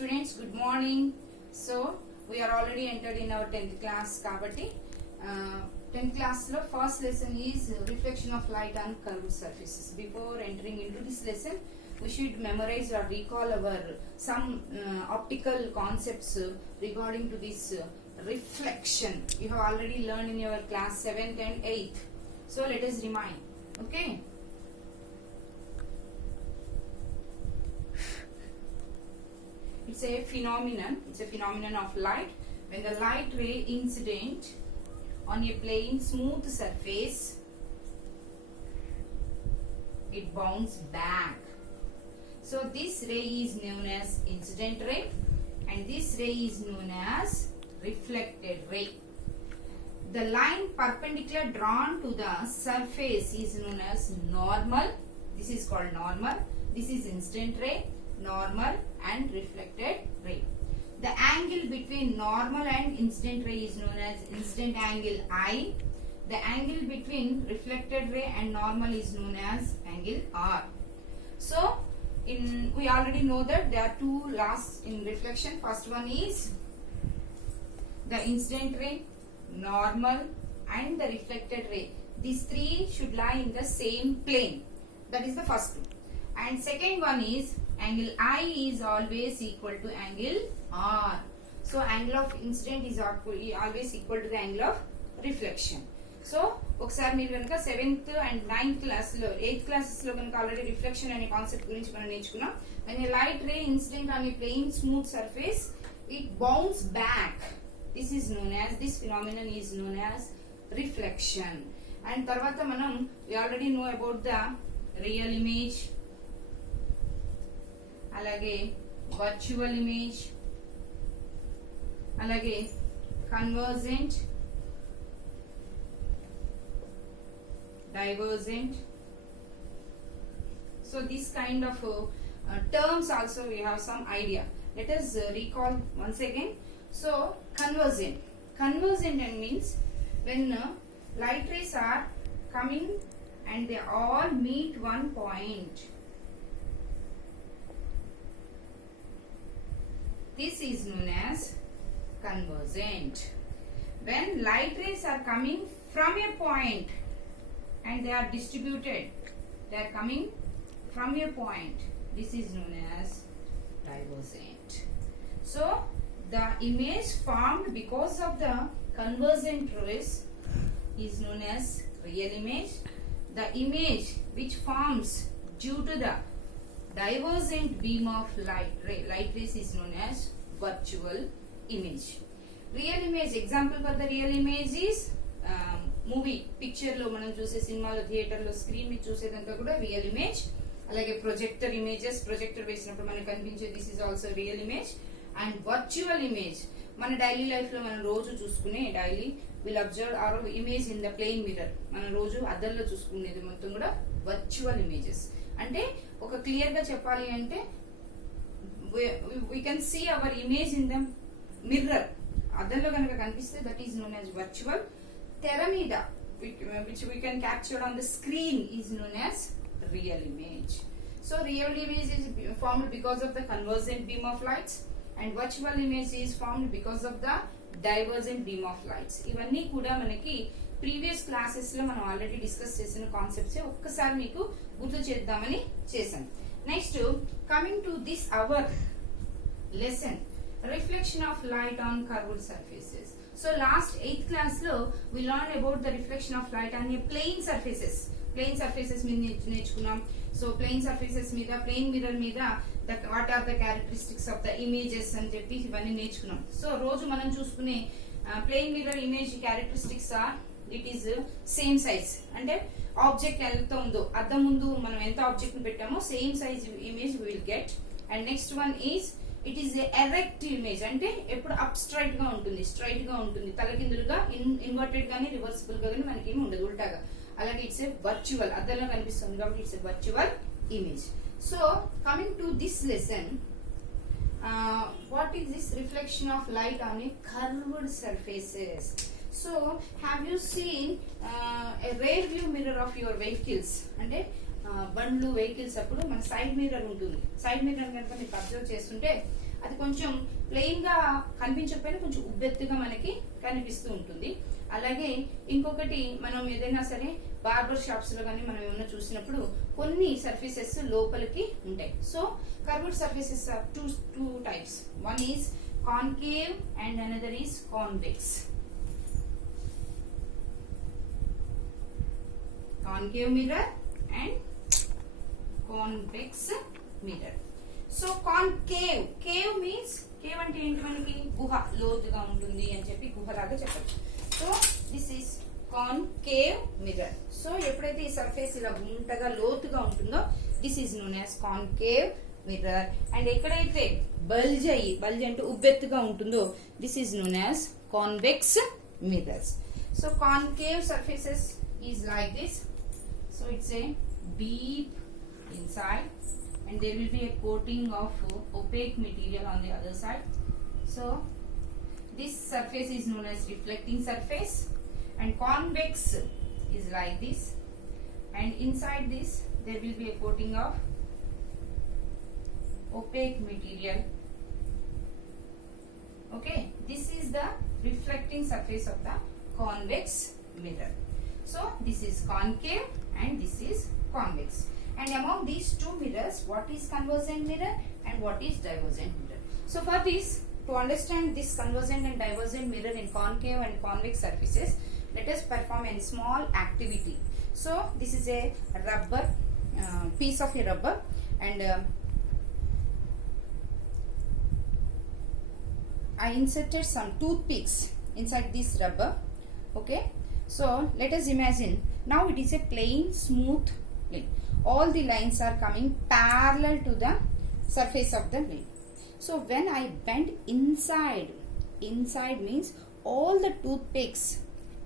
students, good morning. So we are already entered in our 10th class kabatti 10th class lo first lesson is reflection of light on curved surfaces. Before entering into this lesson, we should memorize or recall our some optical concepts regarding to this reflection. You have already learned in your class 7th and 8th. So let us remind. Okay. It's a phenomenon of light. When the light ray incident on a plain smooth surface, it bounces back. So this ray is known as incident ray and this ray is known as reflected ray. The line perpendicular drawn to the surface is known as normal. This is called normal. This is incident ray, normal and reflected ray. The angle between normal and incident ray is known as incident angle I. The angle between reflected ray and normal is known as angle R. So we already know that there are two laws in reflection. First one is the incident ray, normal and the reflected ray. These three should lie in the same plane. That is the first one. And second one is angle I is always equal to angle R. So angle of incident is always equal to the angle of reflection. So ఒకసారి మీరు కనుక 7th and 9th class లో 8th classes లో కనుక already reflection అనే concept గురించి మనం నేర్చుకున్నాం. when a light ray incident on a plain smooth surface, it bounces back. This phenomenon is known as reflection. And తర్వాత మనం we already know about the real image, అలాగే virtual image, అలాగే convergent, divergent. So this kind of terms also we have some idea. Let us recall once again. So convergent means when light rays are coming and they all meet one point. This is known as convergent. When light rays are coming from a point and they are distributed, they are coming from a point, this is known as divergent. So the image formed because of the convergent rays is known as real image. The image which forms due to the divergent beam of light rays is known as virtual image. Real image, example for the real image is movie picture లో మనం చూసే సినిమాలో theatre లో screen మీద చూసేదంతా కూడా real image. అలాగే projector images, projector వేసినప్పుడు మనకు కనిపించే this is also real image. And virtual image మన డైలీ లైఫ్ లో మనం రోజు చూసుకునే daily will observe our image in the plane mirror, మనం రోజు అద్దంలో చూసుకునేది మొత్తం కూడా వర్చువల్ ఇమేజెస్. అంటే ఒక క్లియర్ గా చెప్పాలి అంటే we can see our image in the mirror, అద్దంలో కనుక కనిపిస్తే that is known as virtual. తెర మీద which we can capture on the screen is known as real image. So real image is formed because of the convergent beam of lights and virtual image is formed because of the divergent beam of lights. ఇవన్నీ కూడా మనకి previous classes లో మనం already discuss చేసిన concepts ఒక్కసారి మీకు గుర్తు చేద్దామని చేశాను. Next coming to this our lesson, reflection of light on curved surfaces. So last 8th class lo we learned about the reflection of light on a plane surfaces మీద నేర్చుకున్నాం. So plane surfaces మీద, plane mirror మీద what are the characteristics of the images అని చెప్పి ఇవన్నీ నేర్చుకున్నాం. So రోజు మనం చూసుకునే plane mirror image characteristics are it is same size. అంటే ఆబ్జెక్ట్ ఎంత ఉందో అద్దం ముందు మనం ఎంత ఆబ్జెక్ట్ ని పెట్టామో same size image we will get. And next one is it is erect image, అంటే ఎప్పుడు అప్ స్ట్రైట్ గా ఉంటుంది, తలకిందులుగా ఇన్వర్టెడ్ గానీ రివర్సిబుల్ గా కానీ మనకి ఏమి ఉండదు, ఉల్టాగా. అలాగే ఇట్స్ ఏ వర్చువల్, అద్దంలో కనిపిస్తుంది కాబట్టి it's a virtual image. So coming to this lesson, what is this reflection of light on a curved surfaces. So have you seen a rear view mirror of your vehicles? అంటే బండ్లు vehicles అప్పుడు మన side mirror ఉంటుంది. Side mirror కనుక మీకు observe చేస్తుంటే అది కొంచెం ప్లెయిన్ గా కనిపించకపోయినా కొంచెం ఉబ్బెత్తుగా మనకి కనిపిస్తూ ఉంటుంది. అలాగే ఇంకొకటి, మనం ఏదైనా సరే బార్బర్ షాప్స్ లో కానీ మనం ఏమైనా చూసినప్పుడు కొన్ని సర్ఫేసెస్ లోపలికి ఉంటాయి. So curved surfaces are two types. One is concave and another is convex. Concave mirror and convex mirror. So concave, cave means, cave అంటే ఏంటి, మనకి గుహ, లోతుగా ఉంటుంది అని చెప్పి గుహలాగా చెప్పచ్చు. So this is concave mirror. So ఎప్పుడైతే ఈ సర్ఫేస్ ఇలా గుంటగా లోతుగా ఉంటుందో this is known as concave mirror. And ఎక్కడైతే బల్జ్ అంటే ఉబ్బెత్తుగా ఉంటుందో this is known as convex mirrors. So concave surfaces is like this. So it's a deep inside and there will be a coating of opaque material on the other side. So this surface is known as reflecting surface, and convex is like this, and inside this there will be a coating of opaque material. Okay, this is the reflecting surface of the convex mirror. So this is concave and this is convex. And among these two mirrors, what is convergent mirror and what is divergent mirror? So for this, to understand this convergent and divergent mirror in concave and convex surfaces, let us perform a small activity. So this is a rubber, piece of a rubber, and I inserted some toothpicks inside this rubber. Okay. So let us imagine now it is a plain smooth plane. All the lines are coming parallel to the surface of the plane. So when I bend inside means all the toothpicks,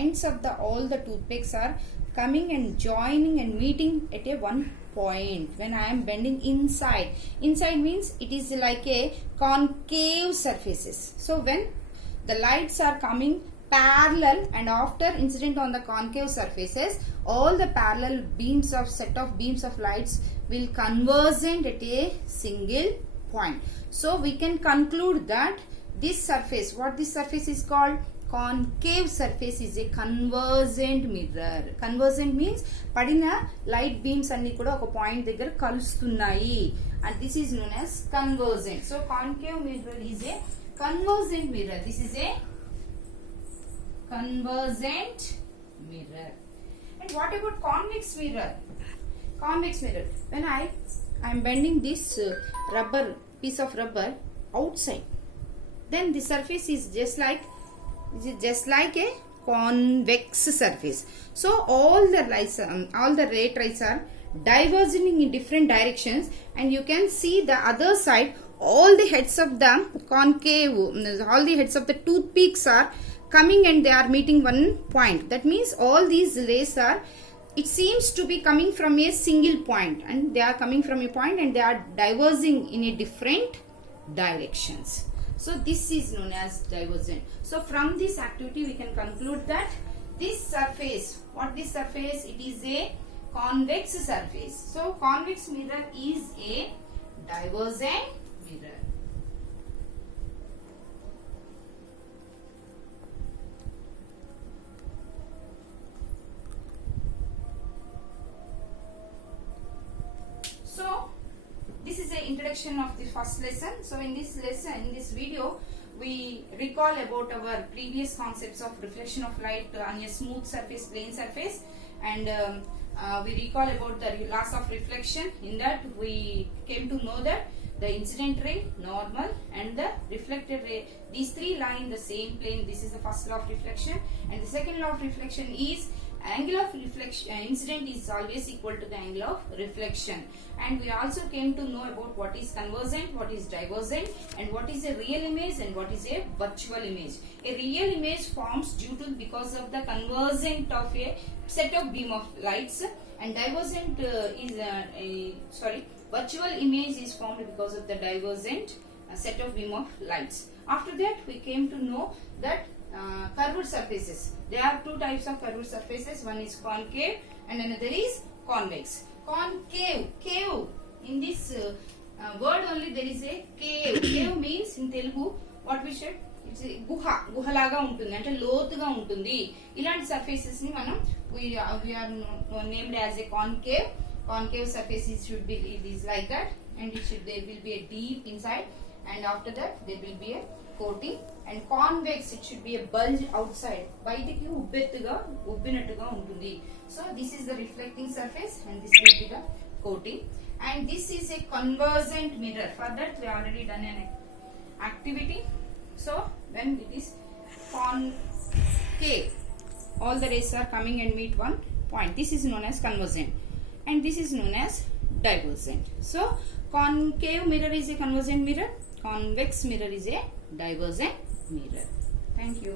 ends of all the toothpicks are coming and joining and meeting at a one point. When I am bending inside means it is like a concave surfaces. So when the lights are coming parallel and after incident on the concave surfaces, all the parallel beams of set of beams of lights will convergent at a single point. So we can conclude that this surface, what this surface is called, concave surface, is a convergent mirror. Convergent means padina light beams anni kuda oka point దగ్గర కలుస్తున్నాయి, and this is known as convergent. So concave mirror is a convergent mirror. This is a convergent mirror. And what about convex mirror? Convex mirror, when I am bending this rubber, piece of rubber outside, then the surface is just like a convex surface. So all the lights, all the ray traces are diverging in different directions, and you can see the other side, all the heads of the concave, all the heads of the toothpicks are coming and they are meeting one point. That means all these rays are, it seems to be coming from a single point, and they are coming from a point and they are diverging in a different directions. So this is known as divergent. So from this activity we can conclude that this surface, it is a convex surface. So convex mirror is a divergent mirror. So this is the introduction of the first lesson. So in this lesson, in this video, we recall about our previous concepts of reflection of light on a smooth surface, plane surface, and we recall about the laws of reflection. In that we came to know that the incident ray, normal, and the reflected ray, these three lie in the same plane. This is the first law of reflection. And the second law of reflection is angle of reflection, incident is always equal to the angle of reflection. And we also came to know about what is convergent, what is divergent, and what is a real image and what is a virtual image. A real image forms because of the convergent of a set of beam of lights, and divergent virtual image is formed because of the divergent set of beam of lights. After that we came to know that curved surfaces. There are two types of curved surfaces. One is concave and another is convex. Concave, cave, in this word only there is a cave. Cave means in Telugu what we said, it's a గుహలాగా ఉంటుంది అంటే లోతుగా ఉంటుంది. ఇలాంటి surfaces ని మనం we are named as a concave. Concave surfaces should be, it is like that, and there will be a deep inside, and after that there will be a coating. And convex, it should be a bulge outside, బయటికి ఉబ్బినట్టుగా ఉంటుంది. So this is the reflecting surface and this will be the coating. And this is a convergent mirror. For that we already done an activity. So when it is concave, all the rays are coming and meet one point. This is known as convergent and this is known as divergent. So concave mirror is a convergent mirror, convex mirror is a divergent mirror. Thank you.